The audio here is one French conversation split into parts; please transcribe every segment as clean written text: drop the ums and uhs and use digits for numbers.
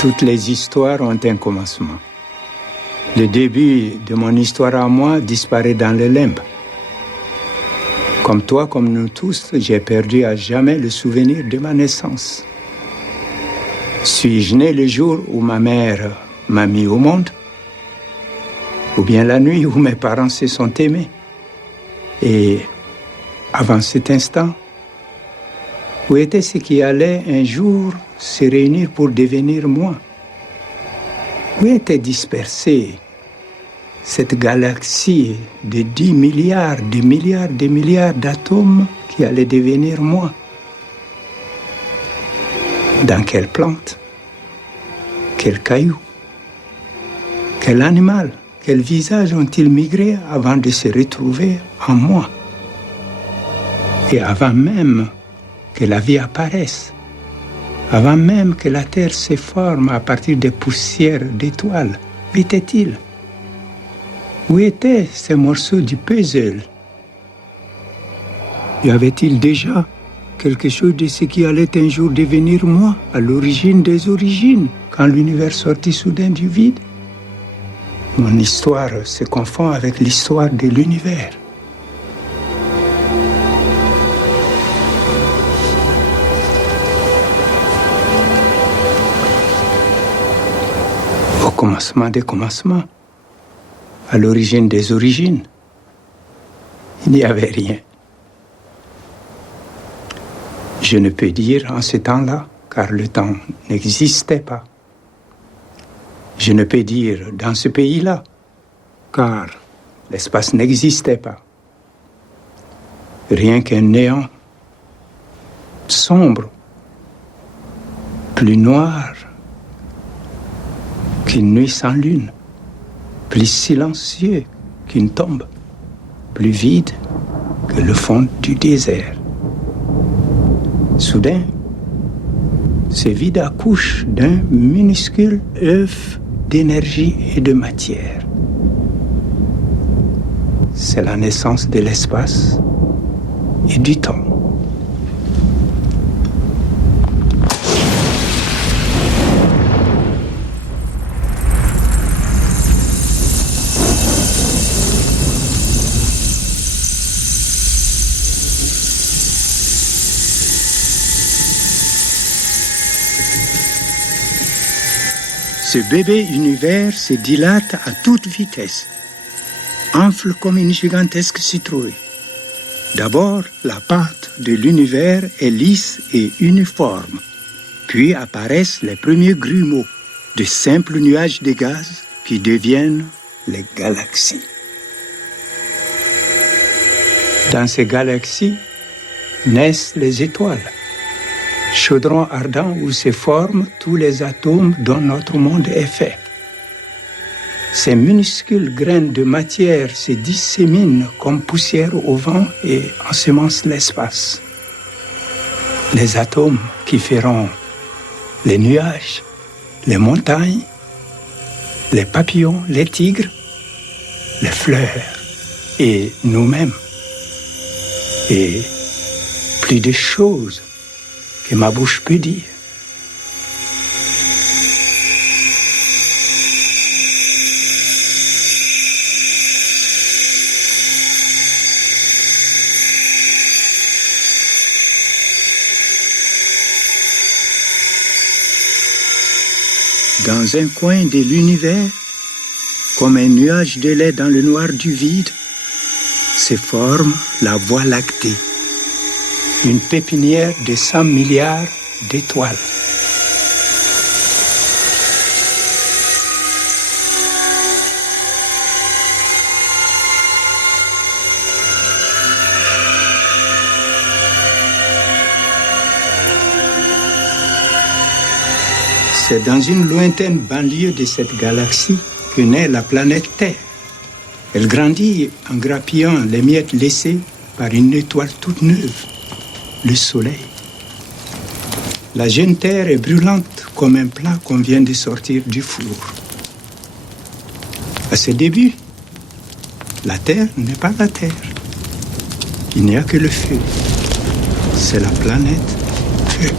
Toutes les histoires ont un commencement. Le début de mon histoire à moi disparaît dans le limbe. Comme toi, comme nous tous, j'ai perdu à jamais le souvenir de ma naissance. Suis-je né le jour où ma mère m'a mis au monde? Ou bien la nuit où mes parents se sont aimés? Et avant cet instant, où était ce qui allait un jour se réunir pour devenir moi? Où était dispersée cette galaxie de 10 milliards, de milliards d'atomes qui allait devenir moi? Dans quelle plante? Quel caillou? Quel animal? Quel visage ont-ils migré avant de se retrouver en moi? Et avant même que la vie apparaisse, avant même que la Terre se forme à partir des poussières d'étoiles, où était-il? Où étaient ces morceaux du puzzle? Y avait-il déjà quelque chose de ce qui allait un jour devenir moi, à l'origine des origines, quand l'univers sortit soudain du vide? Mon histoire se confond avec l'histoire de l'univers. Au commencement des commencements, à l'origine des origines, il n'y avait rien. Je ne peux dire en ce temps-là, car le temps n'existait pas. Je ne peux dire dans ce pays-là, car l'espace n'existait pas. Rien qu'un néant sombre, plus noir qu'une nuit sans lune, plus silencieux qu'une tombe, plus vide que le fond du désert. Soudain, ce vide accouche d'un minuscule œuf d'énergie et de matière. C'est la naissance de l'espace et du temps. Ce bébé univers se dilate à toute vitesse, enfle comme une gigantesque citrouille. D'abord, la pâte de l'univers est lisse et uniforme, puis apparaissent les premiers grumeaux, de simples nuages de gaz qui deviennent les galaxies. Dans ces galaxies naissent les étoiles, chaudron ardent où se forment tous les atomes dont notre monde est fait. Ces minuscules graines de matière se disséminent comme poussière au vent et ensemencent l'espace. Les atomes qui feront les nuages, les montagnes, les papillons, les tigres, les fleurs et nous-mêmes. Et plus de choses que ma bouche peut dire. Dans un coin de l'univers, comme un nuage de lait dans le noir du vide, se forme la Voie lactée, une pépinière de 100 milliards d'étoiles. C'est dans une lointaine banlieue de cette galaxie que naît la planète Terre. Elle grandit en grappillant les miettes laissées par une étoile toute neuve, le Soleil. La jeune Terre est brûlante comme un plat qu'on vient de sortir du four. À ses débuts, la Terre n'est pas la Terre. Il n'y a que le feu. C'est la planète Feu.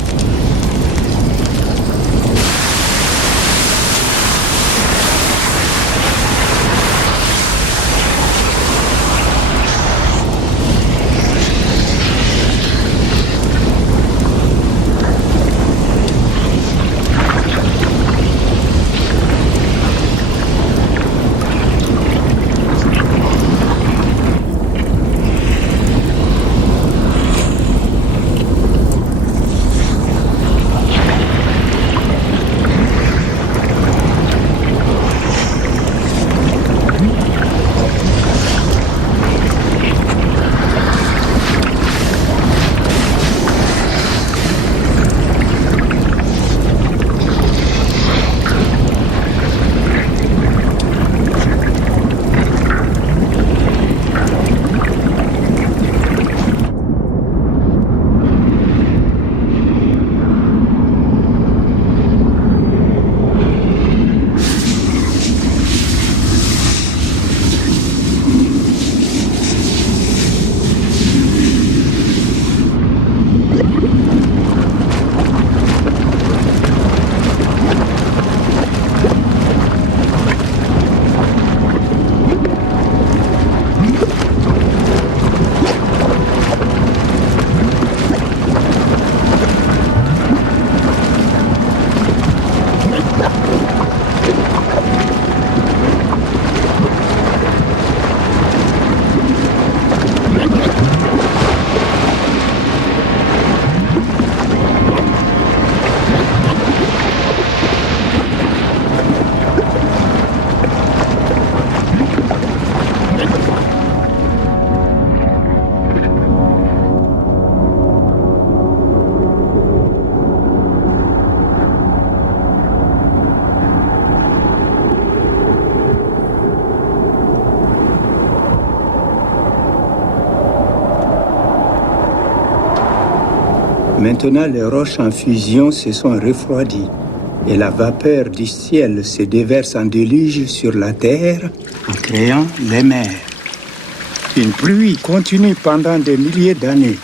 Maintenant, les roches en fusion se sont refroidies et la vapeur du ciel se déverse en déluge sur la terre en créant les mers. Une pluie continue pendant des milliers d'années.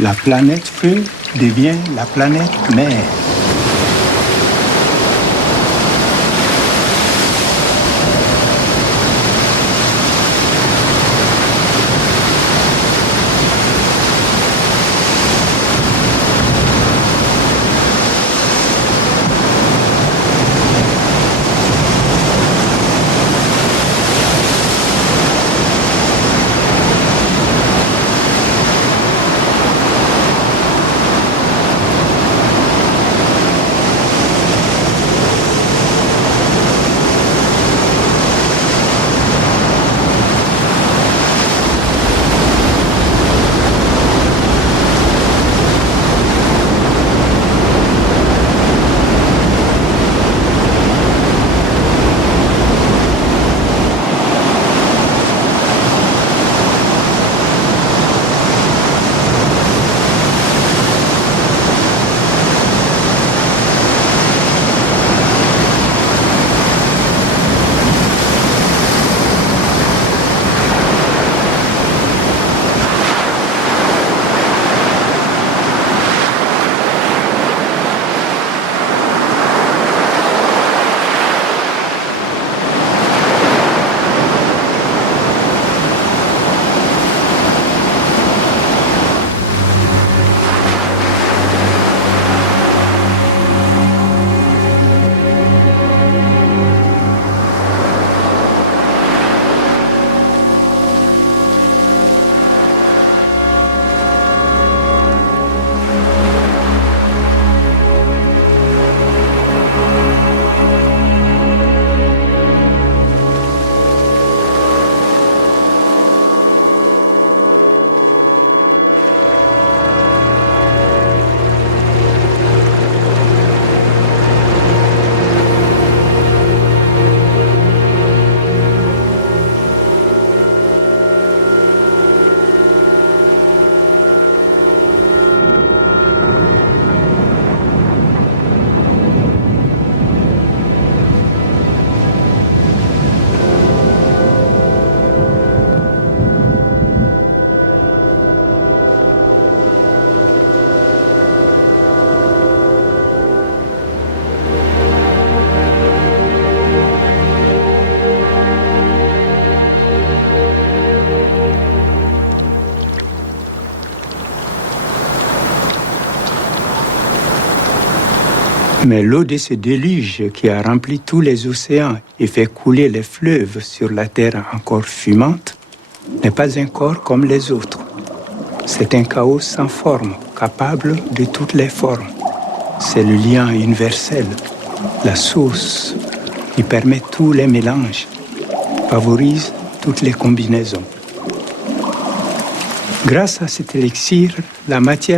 La planète feu devient la planète mer. Mais l'eau de ce déluge qui a rempli tous les océans et fait couler les fleuves sur la terre encore fumante n'est pas un corps comme les autres. C'est un chaos sans forme, capable de toutes les formes. C'est le lien universel, la source qui permet tous les mélanges, favorise toutes les combinaisons. Grâce à cet élixir, la matière